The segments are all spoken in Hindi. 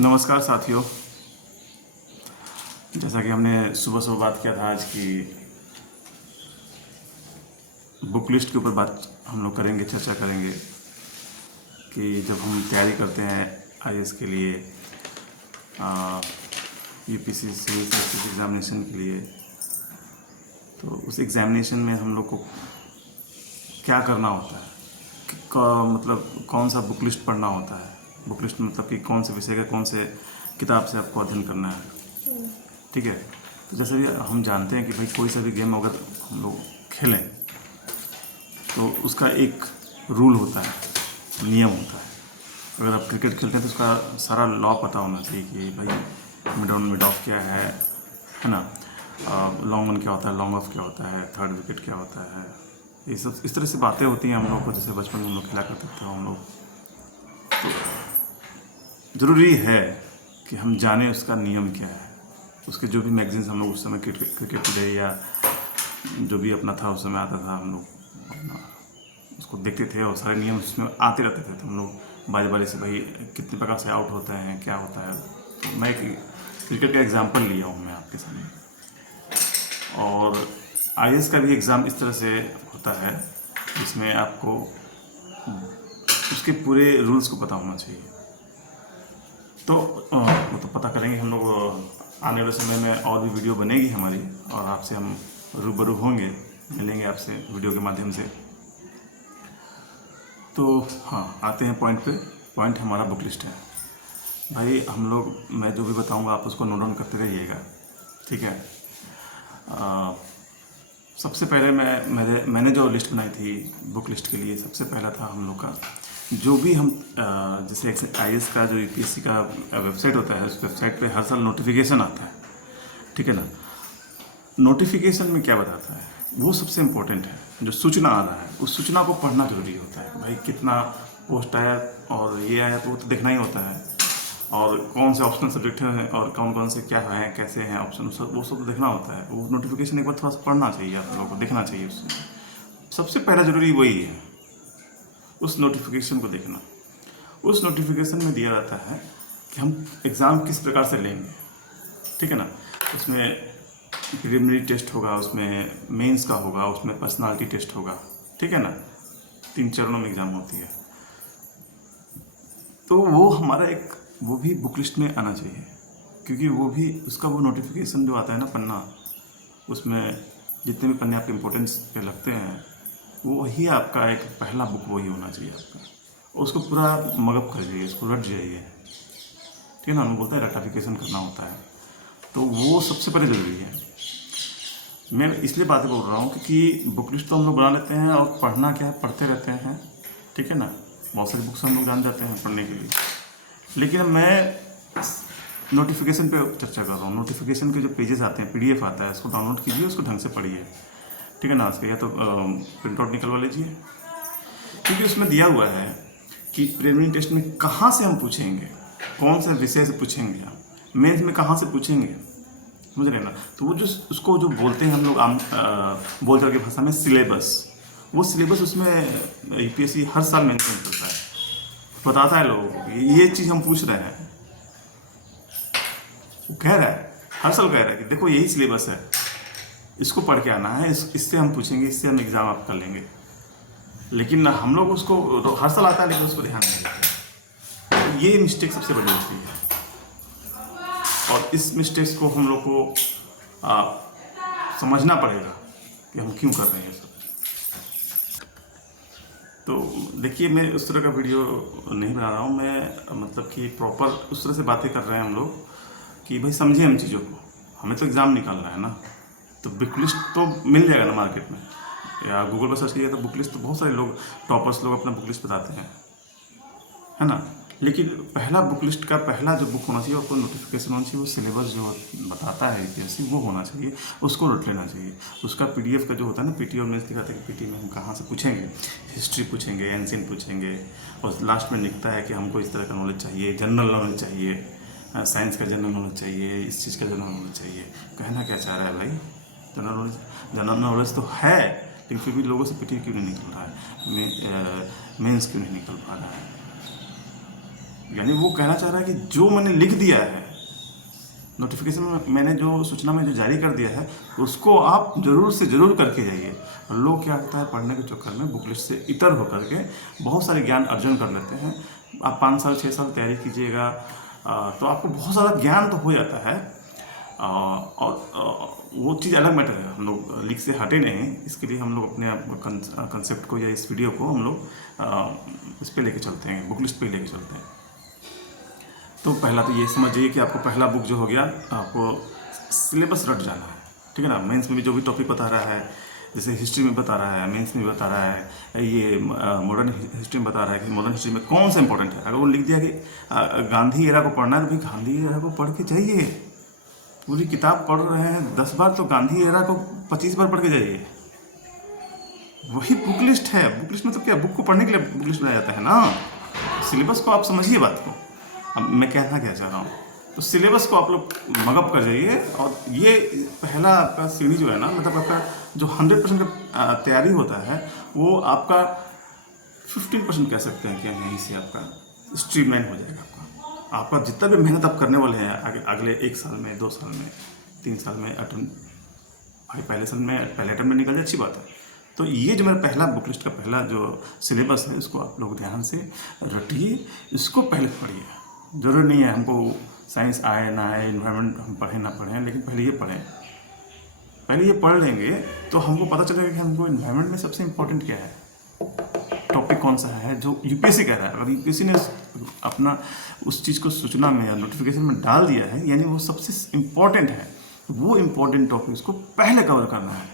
नमस्कार साथियों। जैसा कि हमने सुबह सुबह बात किया था आज की बुक लिस्ट के ऊपर बात हम लोग करेंगे, चर्चा करेंगे कि जब हम तैयारी करते हैं आईएएस के लिए, यूपीएससी सिविल सर्विस एग्जामिनेशन के लिए, तो उस एग्जामिनेशन में हम लोग को क्या करना होता है, मतलब कौन सा बुक लिस्ट पढ़ना होता है। बुक लिस्ट मतलब कि कौन से विषय का कौन से किताब से आपको अध्ययन करना है। ठीक है। तो जैसे भी हम जानते हैं कि भाई कोई सा भी गेम अगर हम लोग खेलें तो उसका एक रूल होता है, नियम होता है। अगर आप क्रिकेट खेलते हैं तो उसका सारा लॉ पता होना चाहिए कि भाई मिड ऑन मिड ऑफ क्या है ना, लॉन्ग ऑन क्या होता है, लॉन्ग ऑफ क्या होता है, थर्ड विकेट क्या होता है। ये सब इस तरह से बातें होती हैं हम लोग को, जैसे बचपन में हम लोग खेला करते थे हम लोग। तो ज़रूरी है कि हम जानें उसका नियम क्या है। उसके जो भी मैगजीन्स हम लोग उस समय क्रिकेट टुडे या जो भी अपना था उस समय आता था, हम लोग उसको देखते थे और सारे नियम उसमें आते रहते थे। तो हम लोग बारी बारी से भाई कितने प्रकार से आउट होते हैं, क्या होता है। तो मैं एक क्रिकेट का एग्जाम्पल लिया हूँ मैं आपके सामने। और आईएएस का भी एग्ज़ाम इस तरह से होता है जिसमें आपको उसके पूरे रूल्स को पता होना चाहिए। तो वो तो पता करेंगे हम लोग आने वाले समय में, और भी वीडियो बनेगी हमारी और आपसे हम रूबरू होंगे, मिलेंगे आपसे वीडियो के माध्यम से। तो हाँ, आते हैं पॉइंट पे। पॉइंट हमारा बुक लिस्ट है भाई। हम लोग, मैं जो भी बताऊंगा आप उसको नोट डाउन करते रहिएगा, ठीक है। सबसे पहले मैंने जो लिस्ट बनाई थी बुक लिस्ट के लिए, सबसे पहला था हम लोग का जो भी हम जैसे आईएएस का जो यूपीएससी का वेबसाइट होता है, उस वेबसाइट पे हर साल नोटिफिकेशन आता है, ठीक है ना। नोटिफिकेशन में क्या बताता है वो सबसे इम्पोर्टेंट है। जो सूचना आ रहा है उस सूचना को पढ़ना जरूरी होता है भाई। कितना पोस्ट आया और ये आया तो वो तो देखना ही होता है, और कौन से ऑप्शनल सब्जेक्ट हैं और कौन कौन से क्या हैं, कैसे हैं ऑप्शन, वो सब तो देखना होता है। वो नोटिफिकेशन एक बार थोड़ा सा पढ़ना चाहिए, आप लोगों को देखना चाहिए। उससे सबसे पहला जरूरी वही है, उस नोटिफिकेशन को देखना। उस नोटिफिकेशन में दिया जाता है कि हम एग्ज़ाम किस प्रकार से लेंगे, ठीक है ना। उसमें प्रिलिमिनरी टेस्ट होगा, उसमें मेंस का होगा, उसमें पर्सनालिटी टेस्ट होगा, ठीक है ना। 3 चरणों में एग्ज़ाम होती है। तो वो हमारा एक वो भी बुक लिस्ट में आना चाहिए, क्योंकि वो भी उसका वो नोटिफिकेशन जो आता है ना पन्ना, उसमें जितने भी पन्ने आपके इम्पोर्टेंस पे लगते हैं वही आपका एक पहला बुक वही होना चाहिए आपका। उसको पूरा मगअप कर जाइए, उसको रट जाइए, ठीक है ना। हम बोलते हैं रटाफिकेशन करना होता है, तो वो सबसे पहले ज़रूरी है। मैं इसलिए बातें बोल रहा हूँ क्योंकि बुक लिस्ट तो हम लोग बना लेते हैं और पढ़ना क्या है, पढ़ते रहते हैं, ठीक है ना। बहुत सारी बुक्स हम लोग जान जाते हैं पढ़ने के लिए, लेकिन मैं नोटिफिकेशन पे चर्चा कर रहा हूँ। नोटिफिकेशन के जो पेजेस आते हैं, पीडीएफ आता है, उसको डाउनलोड कीजिए, उसको ढंग से पढ़िए, ठीक है ना। उसके या तो प्रिंट आउट निकलवा लीजिए, क्योंकि उसमें दिया हुआ है कि प्रीलिमिनरी टेस्ट में कहाँ से हम पूछेंगे, कौन से विषय से पूछेंगे, हम मेंस में कहाँ से पूछेंगे, समझ रहे ना। तो वो जो उसको जो बोलते हैं हम लोग आम बोलचाल की भाषा में सिलेबस, वो सिलेबस उसमें यूपीएससी हर साल मेंशन करता है, बताता है लोगों को ये चीज़ हम पूछ रहे हैं। वो कह रहा है, हर साल कह रहा है कि देखो यही सिलेबस है, इसको पढ़ के आना है, इससे हम पूछेंगे, इससे हम एग्ज़ाम आप कर लेंगे। लेकिन हम लोग उसको तो हर साल आता है लेकिन उसको ध्यान नहीं देते। तो ये मिस्टेक सबसे बड़ी होती है, और इस मिस्टेक्स को हम लोग को समझना पड़ेगा कि हम क्यों कर रहे हैं ये सब। तो देखिए, मैं उस तरह का वीडियो नहीं बना रहा हूँ मैं, मतलब कि प्रॉपर उस तरह से बातें कर रहे हैं हम लोग कि भाई समझें हम चीज़ों को। हमें तो एग्ज़ाम निकालना है ना, तो बुक लिस्ट तो मिल जाएगा ना मार्केट में, या गूगल पर सर्च कीजिए तो बुक लिस्ट तो बहुत सारे लोग, टॉपर्स लोग अपना बुक लिस्ट बताते हैं, है ना। लेकिन पहला बुक लिस्ट का पहला जो बुक होना चाहिए, आपको नोटिफिकेशन होना चाहिए, वो सिलेबस जो बताता है यूपीएससी वो होना चाहिए, उसको रट लेना चाहिए। उसका पीडीएफ का जो होता है ना, पीटी और मेंस दिखाते हैं कि पीटी में हम कहाँ से पूछेंगे, हिस्ट्री पूछेंगे, एंशिएंट पूछेंगे, और लास्ट में लिखता है कि हमको इस तरह का नॉलेज चाहिए, जनरल नॉलेज चाहिए, साइंस का जनरल नॉलेज चाहिए, इस चीज़ का जनरल नॉलेज चाहिए। कहना क्या चाह रहा है भाई, जनरल नॉलेज तो है, लेकिन फिर भी लोगों से पीटी क्यों नहीं निकल रहा है, मेंस क्यों नहीं निकल पा रहा है। यानी वो कहना चाह रहा है कि जो मैंने लिख दिया है नोटिफिकेशन में, मैंने जो सूचना में जो जारी कर दिया है, उसको आप जरूर से जरूर करके जाइए। और लोग क्या होता है, पढ़ने के चक्कर में बुक लिस्ट से इतर होकर के बहुत सारे ज्ञान अर्जन कर लेते हैं। आप 5 साल 6 साल तैयारी कीजिएगा तो आपको बहुत सारा ज्ञान तो हो जाता है। और वो चीज़ अलग मैटर है, हम लोग लीक से हटे नहीं, इसके लिए हम लोग अपने कंसेप्ट को या इस वीडियो को हम लोग इस पे लेके चलते हैं, बुक लिस्ट पे लेके चलते हैं। तो पहला तो ये समझिए कि आपको पहला बुक जो हो गया, आपको सिलेबस रट जाना है, ठीक है ना। मेंस में भी जो भी टॉपिक बता रहा है, जैसे हिस्ट्री में बता रहा है, मेंस में बता रहा है, ये मॉडर्न हिस्ट्री में बता रहा है कि मॉडर्न हिस्ट्री में कौन सा इंपॉर्टेंट है। अगर वो लिख दिया कि गांधी एरा को पढ़ना है, तो भाई गांधी एरा को पढ़ के जाइए। पूरी किताब पढ़ रहे हैं 10 बार, तो गांधी एरा को 25 बार पढ़ के जाइए। वही बुक लिस्ट है। बुक लिस्ट में तो क्या, बुक को पढ़ने के लिए बुक लिस्ट बनाया जाता है ना। सिलेबस को आप समझिए बात को। अब मैं कहना क्या चाह रहा हूँ, तो सिलेबस को आप लोग मगअप कर जाइए। और ये पहला आपका सीढ़ी जो है ना, मतलब आपका जो 100% का तैयारी होता है, वो आपका 15% कह सकते हैं कि यहीं से आपका स्ट्रीमलाइन हो जाएगा। आपका जितना भी मेहनत आप करने वाले हैं अगले 1 साल में, 2 साल में, 3 साल में, भाई पहले साल में, पहले अटेम्प्ट में निकल जाए, अच्छी बात है। तो ये जो मेरा पहला बुक लिस्ट का पहला जो सिलेबस है, इसको आप लोग ध्यान से रटिए, इसको पहले पढ़िए। ज़रूरी नहीं है हमको साइंस आए ना आए, इन्वायरमेंट हम पढ़ें ना पढ़ें, लेकिन पहले ये पढ़ें। पहले ये पढ़ लेंगे तो हमको पता चलेगा कि हमको इन्वायरमेंट में सबसे इम्पोर्टेंट क्या है, टॉपिक कौन सा है जो यूपीएससी कह रहा है। अगर यूपीएससी ने अपना उस चीज़ को सूचना में या नोटिफिकेशन में डाल दिया है, यानी वो सबसे इम्पोर्टेंट है। वो इम्पोर्टेंट टॉपिक उसको पहले कवर करना है,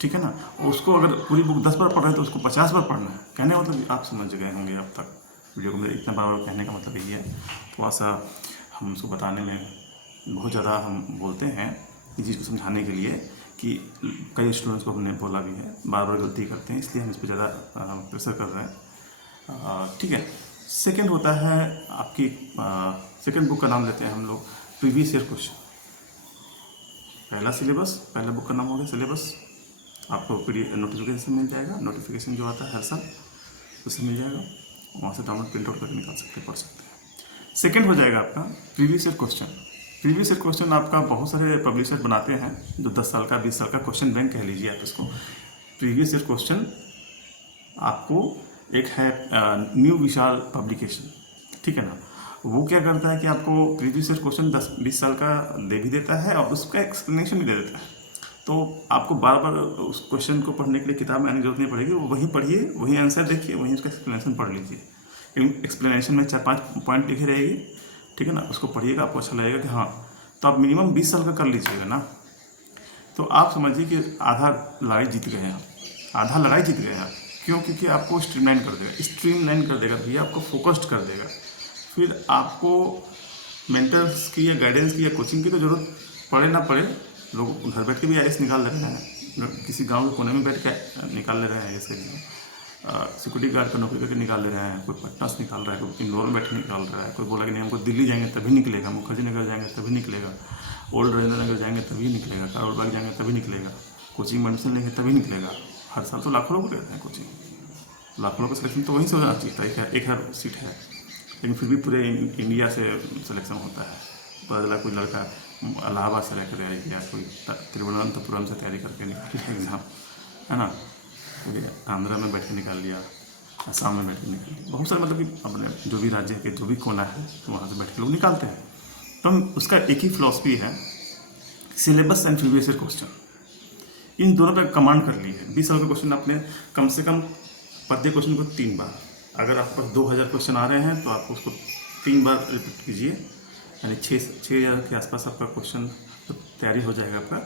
ठीक है ना। उसको अगर पूरी बुक 10 बार पढ़ रहे हैं तो उसको 50 बार पढ़ना है। कहने का मतलब आप समझ गए होंगे अब तक वीडियो को। मेरे इतना बार कहने का मतलब यही है, थोड़ा सा हम उसको बताने में बहुत ज़्यादा हम बोलते हैं इस चीज़ को समझाने के लिए, कि कई स्टूडेंट्स को हमने बोला भी है, बार बार गलती करते हैं, इसलिए हम इस पर ज़्यादा प्रेशर कर रहे हैं, ठीक है। सेकंड होता है आपकी सेकंड बुक का नाम लेते हैं हम लोग प्रीवियस ईयर क्वेश्चन। पहला सिलेबस, पहला बुक का नाम हो गया सिलेबस। आपको नोटिफिकेशन मिल जाएगा, नोटिफिकेशन जो आता है हर साल उससे मिल जाएगा, वहाँ से डाउनलोड प्रिंट आउट करके निकाल सकते हैं, पढ़ सकते हैं। सेकंड हो जाएगा आपका previous year question. Previous year question आपका बहुत सारे पब्लिशर बनाते हैं, जो 10 साल का 20 साल का क्वेश्चन बैंक कह लीजिए आप इसको। प्रीवियस ईयर क्वेश्चन आपको एक है न्यू विशाल पब्लिकेशन, ठीक है ना। वो क्या करता है कि आपको प्रीवियस ईयर क्वेश्चन 10-20 साल का दे भी देता है और उसका एक्सप्लेनेशन भी दे देता है। तो आपको बार बार उस क्वेश्चन को पढ़ने के लिए किताब में आने की जरूरत नहीं पड़ेगी, वो वहीं पढ़िए, वहीं आंसर देखिए, वहीं उसका एक्सप्लेनेशन पढ़ लीजिए। एक्सप्लेनेशन में 4-5 पॉइंट लिखे रहेगी, ठीक है ना। उसको पढ़िएगा, आपको अच्छा लगेगा कि हाँ। तो आप मिनिमम 20 साल का कर लीजिएगा ना, तो आप समझिए कि आधा लड़ाई जीत गए आप, आधा लड़ाई जीत गए आप। क्यों? क्योंकि आपको स्ट्रीमलाइन कर देगा, स्ट्रीमलाइन कर देगा भैया, आपको फोकस्ड कर देगा। फिर आपको मेंटर्स की या गाइडेंस की या कोचिंग की तो ज़रूरत पड़े ना पड़े, लोग घर बैठ के भी आईएएस निकाल ले रहे हैं, किसी गांव के कोने में बैठ के निकाल ले रहे हैं, जैसे सिक्योरिटी गार्ड का नौकरी करके निकाल ले रहे हैं, कोई पटना से निकाल रहा है, कोई इंदौर में बैठ के निकाल रहा है, कोई बोला कि नहीं हमको दिल्ली जाएंगे तभी निकलेगा, मुखर्जी नगर जाएंगे तभी निकलेगा, ओल्ड राजेंद्र नगर जाएंगे तभी निकलेगा, करोल बाग जाएंगे तभी निकलेगा, कोचिंग में एडमिशन लेंगे तभी निकलेगा। हर साल तो लाखों लोग रहते हैं कोचिंग, लाखों लोग का सिलेक्शन तो वहीं से होना चाहिए था। 1000 सीट है, लेकिन फिर भी पूरे इंडिया से सिलेक्शन होता है। पता चला कोई लड़का इलाहाबाद से लेकर आया गया, कोई तिरुवनंतपुरम से तैयारी करके निकाल लिया एग्ज़ाम, है ना, कोई आंध्रा में बैठ के निकाल लिया, असम में बैठ के निकाल लिया। बहुत सारे मतलब कि अपने जो भी राज्य के जो भी कोना है वहाँ से बैठ के लोग निकालते हैं। तो हम उसका एक ही फिलॉसफी है, syllabus and previous year question, इन दोनों पर कमांड कर ली है। 20 साल का क्वेश्चन आपने कम से कम पढ़ते क्वेश्चन को 3 बार, अगर आपके पास 2000 क्वेश्चन आ रहे हैं तो आप उसको 3 बार रिपीट कीजिए, यानी 6,000 के आसपास आपका क्वेश्चन तैयारी हो जाएगा आपका।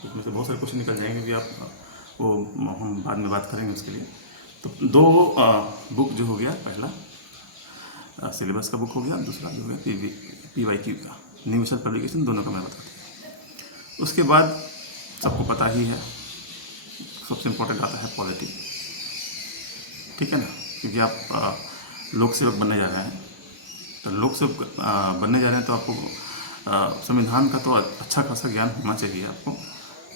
उसमें से बहुत सारे क्वेश्चन निकल जाएंगे भी, आप वो हम बाद में बात करेंगे उसके लिए। तो 2 बुक जो हो गया, पहला सिलेबस का बुक हो गया, दूसरा जो है PYQ का न्यू विशाल पब्लिकेशन, दोनों का मैं बता दूँ। उसके बाद सबको पता ही है, सबसे इम्पोर्टेंट आता है पॉलिटी, ठीक है ना, क्योंकि आप लोक सेवक बनने जा रहे हैं। तो लोक सेवक बनने जा रहे हैं तो आपको संविधान का तो अच्छा खासा ज्ञान होना चाहिए आपको,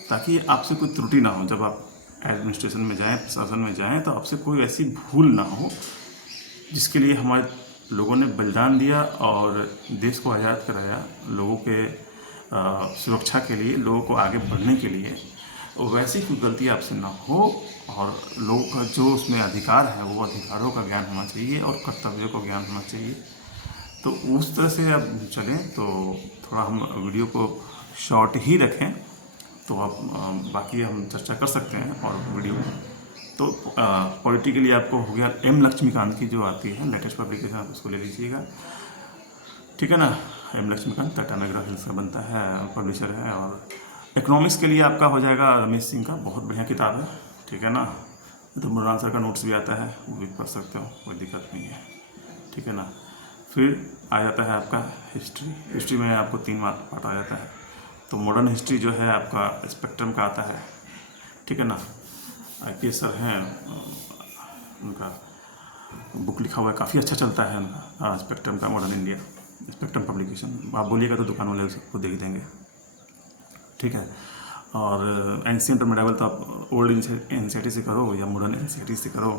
ताकि आपसे कोई त्रुटि ना हो। जब आप एडमिनिस्ट्रेशन में जाएं, प्रशासन में जाएं, तो आपसे कोई ऐसी भूल ना हो जिसके लिए हमारे लोगों ने बलिदान दिया और देश को आज़ाद कराया, लोगों के सुरक्षा के लिए, लोगों को आगे बढ़ने के लिए। वैसी कोई गलती आपसे ना हो और लोगों का जो उसमें अधिकार है वो अधिकारों का ज्ञान होना चाहिए और कर्तव्यों का ज्ञान होना चाहिए। तो उस तरह से अब चलें तो थोड़ा हम वीडियो को शॉर्ट ही रखें, तो आप बाकी हम चर्चा कर सकते हैं और वीडियो में। तो पॉलिटिकली आपको हो गया एम लक्ष्मीकांत की जो आती है लेटेस्ट पब्लिकेशन, आप उसको ले लीजिएगा, ठीक है ना। एम लक्ष्मीकांत टाटानगर हिल्स का बनता है, पब्लिशर है। और इकोनॉमिक्स के लिए आपका हो जाएगा रमेश सिंह का, बहुत बढ़िया किताब है, ठीक है ना। तो मुरान सर का नोट्स भी आता है, वो भी पढ़ सकते हो, कोई दिक्कत नहीं है, ठीक है ना। फिर आ जाता है आपका हिस्ट्री में आपको 3 पार्ट आ जाता है। तो मॉडर्न हिस्ट्री जो है आपका स्पेक्ट्रम का आता है, ठीक है ना। IPS सर हैं, उनका बुक लिखा हुआ है, काफ़ी अच्छा चलता है उनका, स्पेक्ट्रम का मॉडर्न इंडिया, स्पेक्ट्रम पब्लिकेशन। आप बोलिएगा तो दुकान वाले सबको देख देंगे, ठीक है। और एंशिएंट और मिडाइवल तो आप ओल्ड NCERT से करो या मॉडर्न NCERT से करो,